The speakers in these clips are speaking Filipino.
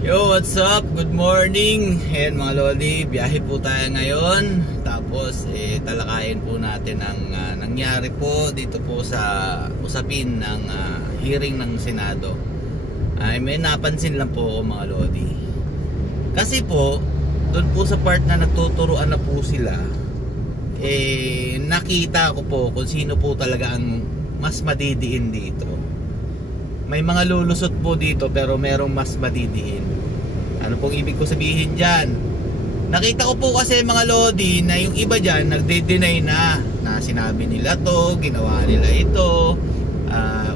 Yo, what's up? Good morning. Ayan mga lodi, biyahe po tayo ngayon. Tapos talakayin po natin ang nangyari po dito po sa usapin ng hearing ng Senado. May napansin lang po ako mga lodi. Kasi po, doon po sa part na nagtuturuan na po sila, nakita ko po kung sino po talaga ang mas madidiin dito. May mga lulusot po dito pero merong mas madidiin. Ano pong ibig ko sabihin dyan? Nakita ko po kasi mga lodi na yung iba dyan nagde-deny na sinabi nila to, ginawa nila ito,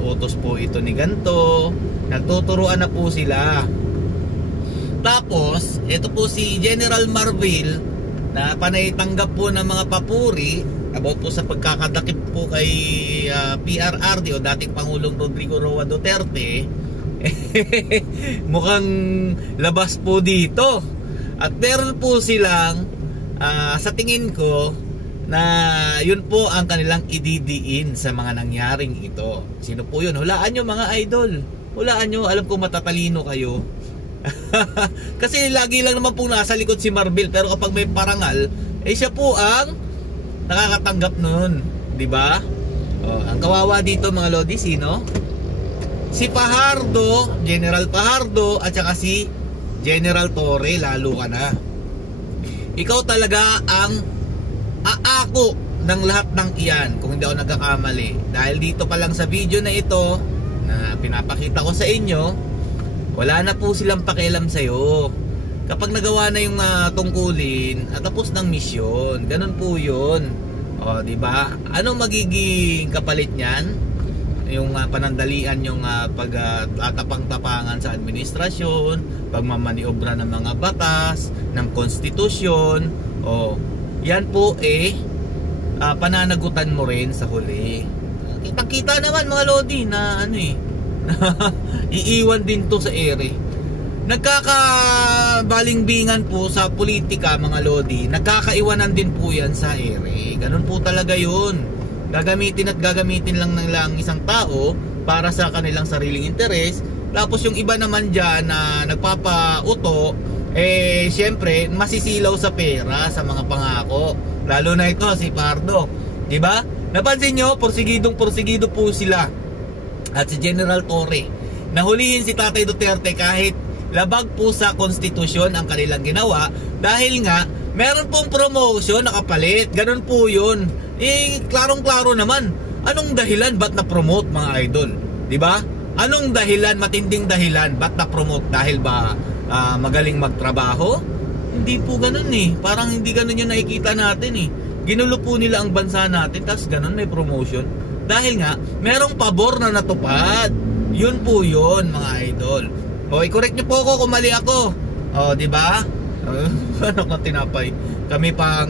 utos po ito ni ganto. Nagtuturuan na po sila. Tapos ito po si General Marvel na panay tanggap po ng mga papuri about po sa pagkakadakip po kay PRRD o dating Pangulong Rodrigo Roa Duterte. Mukhang labas po dito. At meron po silang sa tingin ko na yun po ang kanilang ididiin sa mga nangyaring ito. Sino po yun? Hulaan nyo mga idol. Hulaan nyo, alam ko matatalino kayo. Kasi lagi lang naman po nasa likod si Marvel, pero kapag may parangal, siya po ang nakakatanggap nun, di ba? Ang kawawa dito mga lodi, sino? Si Fajardo, General Fajardo, at saka si General Torre, lalo ka na. Ikaw talaga ang aako ng lahat ng iyan, kung hindi ako nagkakamali. Dahil dito pa lang sa video na ito na pinapakita ko sa inyo, wala na po silang pakialam sa'yo. Kapag nagawa na yung tungkulin at tapos ng misyon, ganun po yun. Di ba? Ano magiging kapalit niyan? Yung panandalian yung pagtatapang-tapangan sa administrasyon, pagmamaniobra ng mga batas, ng konstitusyon. Yan po pananagutan mo rin sa huli. Kitang-kita naman mga lodi na iiwan din to sa ere. Nagkakabalingbingan po sa politika mga lodi, nagkakaiwanan din po yan sa ere. Ganun po talaga yun. Gagamitin at gagamitin lang ng isang tao para sa kanilang sariling interes. Tapos yung iba naman dyan na nagpapauto, syempre masisilaw sa pera, sa mga pangako. Lalo na ito si Pardo, diba? Napansin nyo, porsigido po sila. At si General Torre, nahulihin si Tatay Duterte kahit labag po sa konstitusyon ang kanilang ginawa, dahil nga meron pong promotion nakapalit. Ganun po yun. Klarong-klaro naman. Anong dahilan ba't na-promote mga idol? Diba? Anong dahilan, matinding dahilan ba't na-promote? Dahil ba magaling magtrabaho? Hindi po ganun Parang hindi ganun yung nakikita natin Ginulo po nila ang bansa natin, tapos ganun may promotion. Dahil nga, merong pabor na natupad. Yun po yun mga idol. I-correct nyo po ako kung mali ako. Di ba? Ano kung tinapay? Kami pang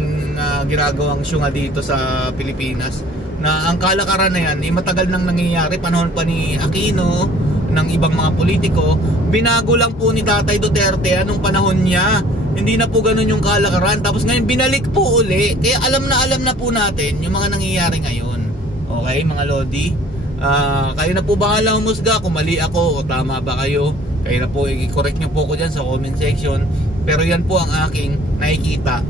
ginagawang syunga dito sa Pilipinas na ang kalakaran na yan matagal nang nangyayari, panahon pa ni Aquino, ng ibang mga politiko. Binago lang po ni Tatay Duterte anong panahon niya. Hindi na po ganun yung kalakaran. Tapos ngayon binalik po uli. Kaya alam na po natin yung mga nangyayari ngayon. Okay mga lodi? Kayo na po bahala humusga kung mali ako o tama ba kayo. Kayo na po, i-correct nyo po ko dyan sa comment section. Pero yan po ang aking nakikita.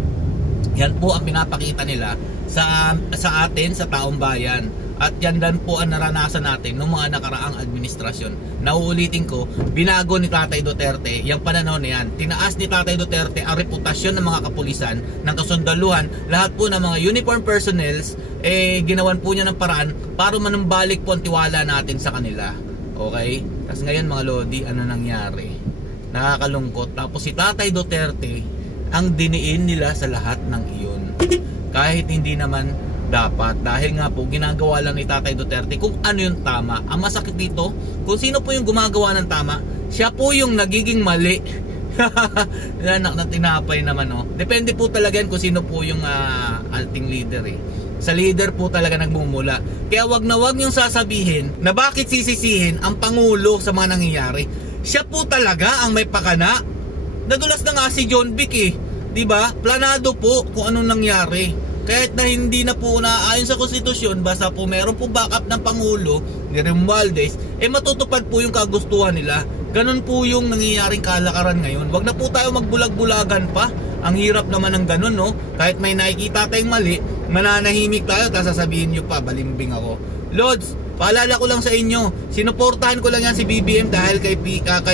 Yan po ang pinapakita nila sa atin, sa taong bayan. At yan dan po ang naranasan natin ng mga nakaraang administrasyon. Nauulitin ko, binago ni Tatay Duterte yung pananaw na yan. Tinaas ni Tatay Duterte ang reputasyon ng mga kapulisan, ng kasundaluhan, lahat po ng mga uniform personnels, ginawan po niya ng paraan para manumbalik po ang tiwala natin sa kanila. Okay? Kasi ngayon mga lodi, ano nangyari? Nakakalungkot. Tapos si Tatay Duterte ang diniin nila sa lahat ng iyon. Kahit hindi naman dapat. Dahil nga po, ginagawa lang ni Tatay Duterte kung ano yung tama. Ang masakit dito, kung sino po yung gumagawa ng tama, siya po yung nagiging mali. Anak na tinapay naman Depende po talaga yan kung sino po yung ating leader Sa leader po talaga nagmumula. Kaya wag na wag niyong sasabihin na bakit sisisihin ang Pangulo sa mga nangyayari. Siya po talaga ang may pakana. Nadulas na nga si John Vic diba? Planado po kung anong nangyari. Kahit na hindi na po naayon sa konstitusyon, basta po meron po backup ng Pangulo ni Romualdez, matutupad po yung kagustuhan nila. Ganun po yung nangyayaring kalakaran ngayon. Wag na po tayo magbulag-bulagan pa. Ang hirap naman ng ganun, no? Kahit may nakikita tayong mali, mananahimik tayo, tapos sasabihin nyo pa, balimbing ako. Lods, paalala ko lang sa inyo, sinuportahan ko lang yan si BBM dahil kay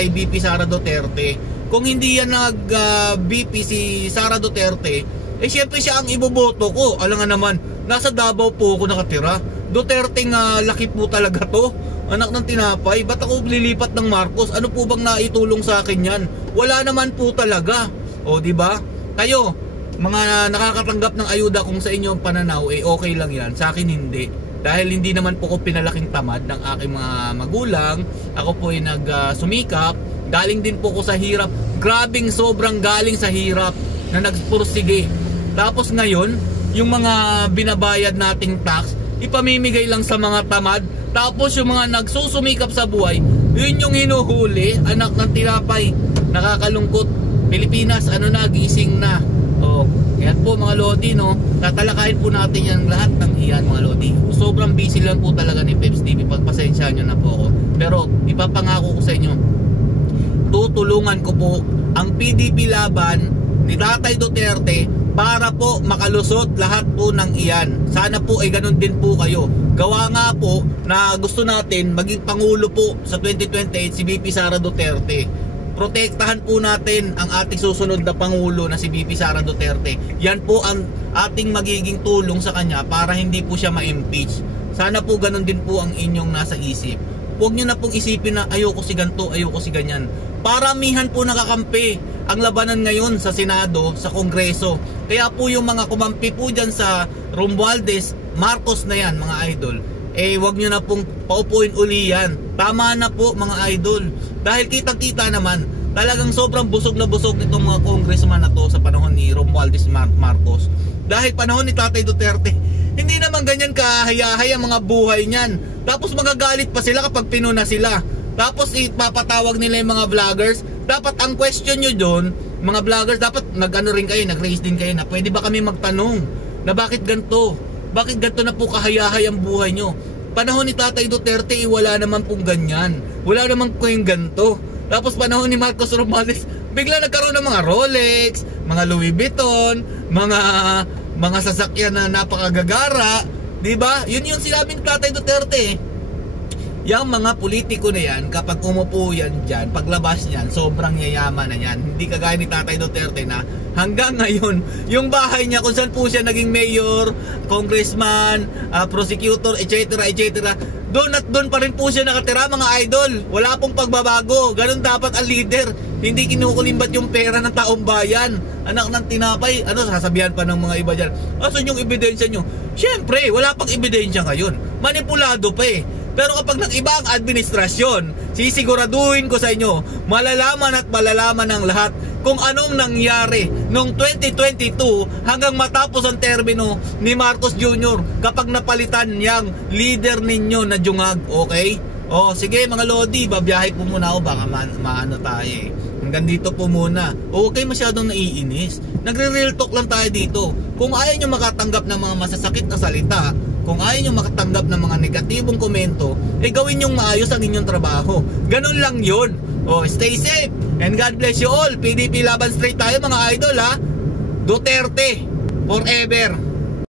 VP Sara Duterte. Kung hindi yan nag-VP si Sara Duterte, syempre siya ang iboboto ko. Alam nga naman, nasa Davao po ako nakatira. Duterte nga laki po talaga to. Anak ng tinapay. Ba't ako lilipat ng Marcos? Ano po bang naitulong sa akin yan? Wala naman po talaga. O di ba? Kayo, mga nakakatanggap ng ayuda kung sa inyo ang pananaw, okay lang yan. Sa akin hindi. Dahil hindi naman po ko pinalaking tamad ng aking mga magulang. Ako po ay nagsumikap. Galing din po ko sa hirap. Grabing sobrang galing sa hirap na nagpursige. Tapos ngayon, yung mga binabayad nating tax, ipamimigay lang sa mga tamad. Tapos yung mga nagsusumikap sa buhay, yun yung hinuhuli. Anak ng tinapay. Nakakalungkot. Pilipinas, ano na, gising na. O, yan po mga lodi, no. Tatalakayin po natin yan lahat ng iyan mga lodi. Sobrang busy lang po talaga ni Peps TV. Pagpasensya nyo na po ako. Pero ipapangako ko sa inyo, tutulungan ko po ang PDP laban ni Tatay Duterte para po makalusot lahat po ng iyan. Sana po ay ganun din po kayo. Gawa nga po na gusto natin maging Pangulo po sa 2028 si VP Sara Duterte. Protektahan po natin ang ating susunod na Pangulo na si VP Sara Duterte. Yan po ang ating magiging tulong sa kanya para hindi po siya ma-impeach. Sana po ganun din po ang inyong nasa isip. Huwag nyo na pong isipin na ayoko si ganito, ayoko si ganyan. Paramihan po nakakampi ang labanan ngayon sa Senado, sa Kongreso. Kaya po yung mga kumampi po dyan sa Romualdez, Marcos na yan mga idol, wag nyo na pong paupuin uli yan. Tama na po mga idol. Dahil kitang-kita naman, talagang sobrang busog na busog nitong mga congressman na to sa panahon ni Romualdez Marcos. Dahil panahon ni Tatay Duterte, hindi naman ganyan kahaya-haya mga buhay niyan. Tapos magagalit pa sila kapag pinuna sila. Tapos ipapatawag nila yung mga vloggers. Dapat ang question nyo doon, mga vloggers, dapat nag-ano rin kayo, nag-raise din kayo na pwede ba kami magtanong na bakit ganito? Bakit ganito na po kahayahay ang buhay nyo? Panahon ni Tatay Duterte, wala naman pong ganyan. Wala naman po yung ganito. Tapos panahon ni Marcos Romualdez, bigla nagkaroon ng mga Rolex, mga Louis Vuitton, mga sasakyan na napakagagara, di ba? Yun yung sinabi ni Tatay Duterte. Yang mga politiko na yan, kapag umupo yan dyan, paglabas niyan, sobrang yayaman na yan. Hindi kagaya ni Tatay Duterte na hanggang ngayon, yung bahay niya kung saan po siya naging mayor, congressman, prosecutor, etc. etc. Doon at doon pa rin po siya nakatira mga idol. Wala pong pagbabago. Ganun dapat ang leader. Hindi kinukulimbat yung pera ng taong bayan. Anak ng tinapay, ano sasabihan pa ng mga iba dyan? Asan yung ebidensya nyo? Siyempre, wala pang ebidensya ngayon. Manipulado pa eh. Pero kapag nag-iba ang administrasyon, sisiguraduhin ko sa inyo, malalaman at malalaman ng lahat kung anong nangyari noong 2022 hanggang matapos ang termino ni Marcos Jr. kapag napalitan niyang leader ninyo na Jungag, okay? O sige mga lodi, babiyahe po muna ako, baka maano tayo eh. Hanggang dito po muna. Huwag kayo masyadong naiinis. Nagre-real talk lang tayo dito. Kung ayaw nyo makatanggap ng mga masasakit na salita, kung ayaw nyo makatanggap ng mga negatibong komento, gawin nyong maayos ang inyong trabaho. Ganun lang yun. O, stay safe and God bless you all. PDP laban straight tayo mga idol ha. Duterte forever.